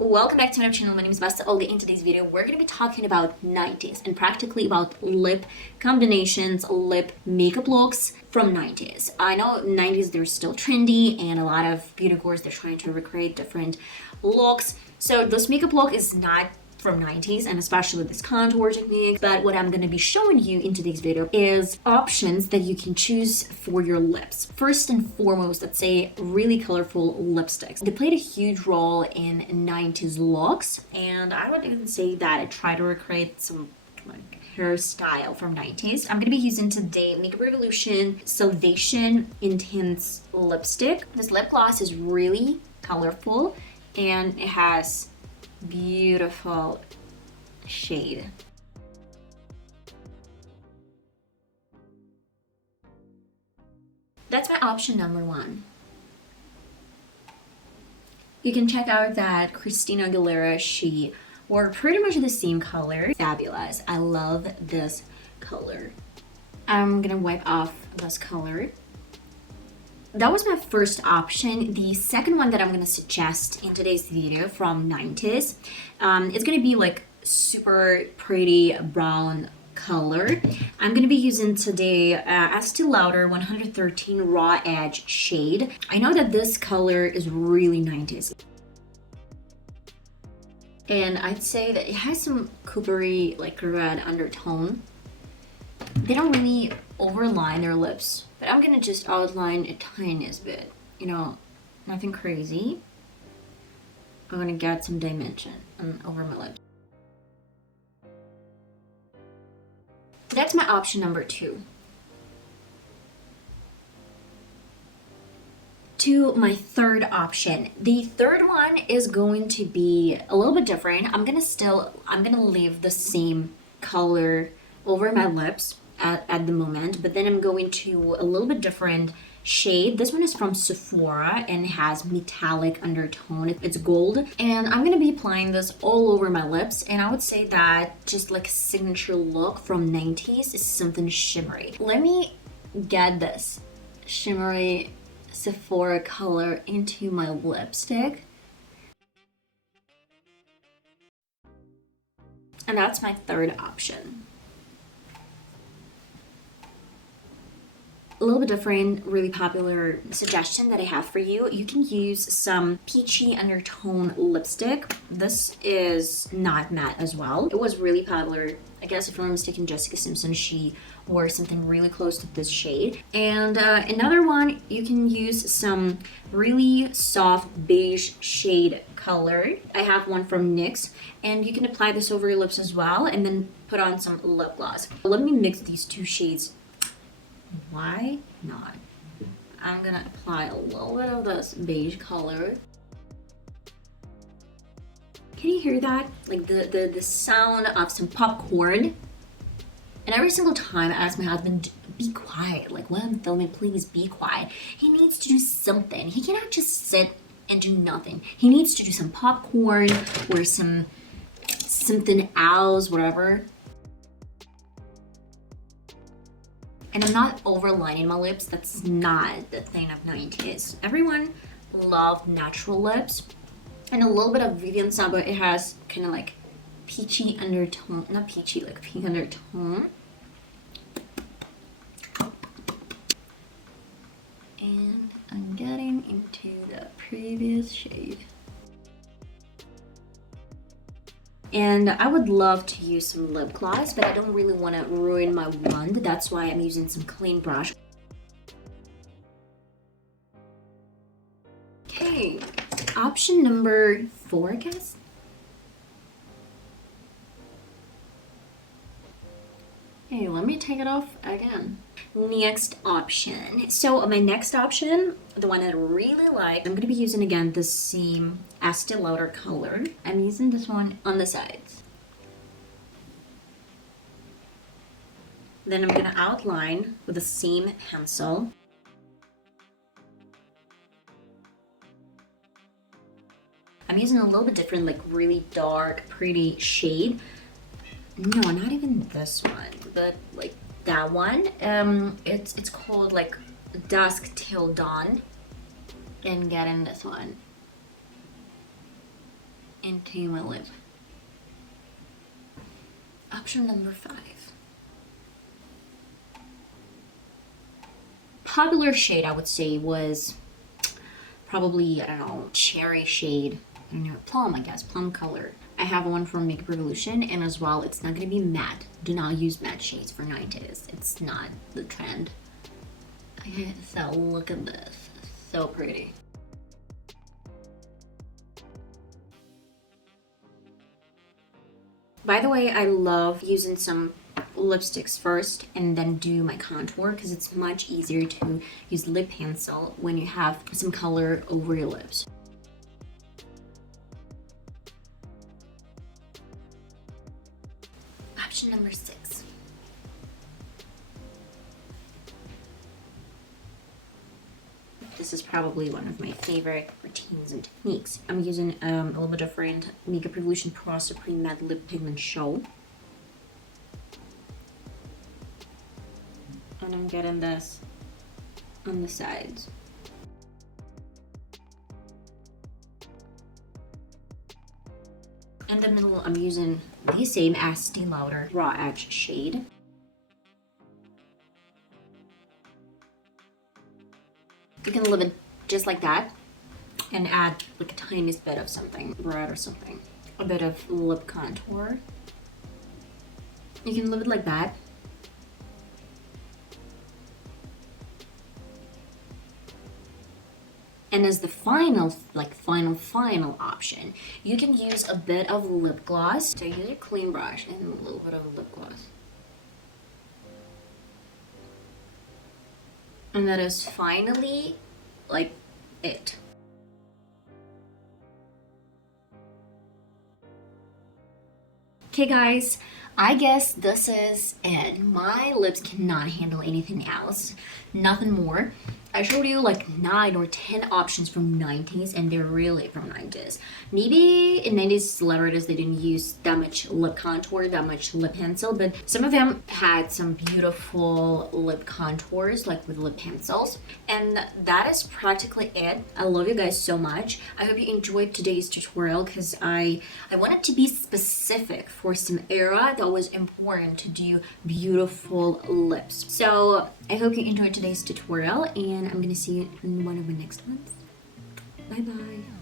Welcome back to my channel. My name is VassaOlga. In today's video, we're going to be talking about 90s and practically about lip combinations, lip makeup looks from 90s. I know 90s, they're still trendy and a lot of beautygoers, they're trying to recreate different looks. So this makeup look is not from 90s, and especially this contour technique, but what I'm going to be showing you in today's video is options that you can choose for your lips. First and foremost, let's say really colorful lipsticks. They played a huge role in 90s looks, and I would even say that I try to recreate some like hairstyle from 90s. I'm gonna be using today Makeup Revolution Salvation Intense lipstick. This lip gloss is really colorful and it has beautiful shade. That's my option number one. You can check out that Christina Aguilera, she wore pretty much the same color. Fabulous. I love this color. I'm gonna wipe off this color. That was my first option. The second one that I'm gonna suggest in today's video from 90s, it's gonna be like super pretty brown color. I'm gonna be using today Estee Lauder 113 Raw Edge shade. I know that this color is really 90s. And I'd say that it has some coopery, like red undertone. They don't really overline their lips, but I'm gonna just outline a tiniest bit, you know, nothing crazy. I'm gonna get some dimension over my lips. That's my option number two. To my third option. The third one is going to be a little bit different. I'm gonna leave the same color over my lips at the moment, but then I'm going to a little bit different shade. This one is from Sephora and has metallic undertone. It's gold, and I'm gonna be applying this all over my lips, and I would say that just like a signature look from 90s is something shimmery. Let me get this shimmery Sephora color into my lipstick. And that's my third option. A little bit different, really popular suggestion that I have for you. You can use some peachy undertone lipstick. This is not matte as well. It was really popular. I guess if I'm not mistaken, Jessica Simpson, she wore something really close to this shade. And another one, you can use some really soft beige shade color. I have one from NYX, and you can apply this over your lips as well, and then put on some lip gloss. Let me mix these two shades. Why not? I'm gonna apply a little bit of this beige color. Can you hear that? Like the sound of some popcorn. And every single time I ask my husband, be quiet. Like when I'm filming, please be quiet. He needs to do something. He cannot just sit and do nothing. He needs to do some popcorn or something else, whatever. And I'm not overlining my lips. That's not the thing of 90s. Everyone loved natural lips. And a little bit of Vivienne Sabo. It has kind of like peachy undertone. Not peachy, like pink undertone. And I'm getting into the previous shade. And I would love to use some lip gloss, but I don't really want to ruin my wand. That's why I'm using some clean brush. Okay, option number 4, I guess. Hey, let me take it off again. Next option. So my next option, the one that I really like, I'm gonna be using again the same Estee Lauder color. I'm using this one on the sides. Then I'm gonna outline with the same pencil. I'm using a little bit different, like really dark, pretty shade. No, not even this one, but like that one. It's called like Dusk Till Dawn. And get in this one. into my lip. Option number 5. Popular shade I would say was probably, I don't know, cherry shade. I don't know, plum, I guess, plum color. I have one from Makeup Revolution, and as well, it's not gonna be matte. Do not use matte shades for 90s. It's not the trend. So look at this, so pretty. By the way, I love using some lipsticks first and then do my contour because it's much easier to use lip pencil when you have some color over your lips. Option number 6. This is probably one of my favorite routines and techniques. I'm using a little bit different Makeup Revolution Pro Supreme Matte Lip Pigment Show. And I'm getting this on the sides. In the middle, I'm using the same Estee Lauder Raw Edge shade. You can leave it just like that and add like a tiny bit of something red or something. A bit of lip contour. You can leave it like that. And as the final option, you can use a bit of lip gloss. So use a clean brush and a little bit of lip gloss. And that is finally like it. Okay guys, I guess this is it. My lips cannot handle anything else, nothing more. I showed you like 9 or 10 options from 90s, and they're really from 90s. Maybe in 90s celebrities they didn't use that much lip contour, that much lip pencil, but some of them had some beautiful lip contours like with lip pencils. And that is practically it. I love you guys so much. I hope you enjoyed today's tutorial because I wanted to be specific for some era that was important to do beautiful lips. So I hope you enjoyed today's tutorial, and I'm gonna see you in one of my next ones. Bye bye.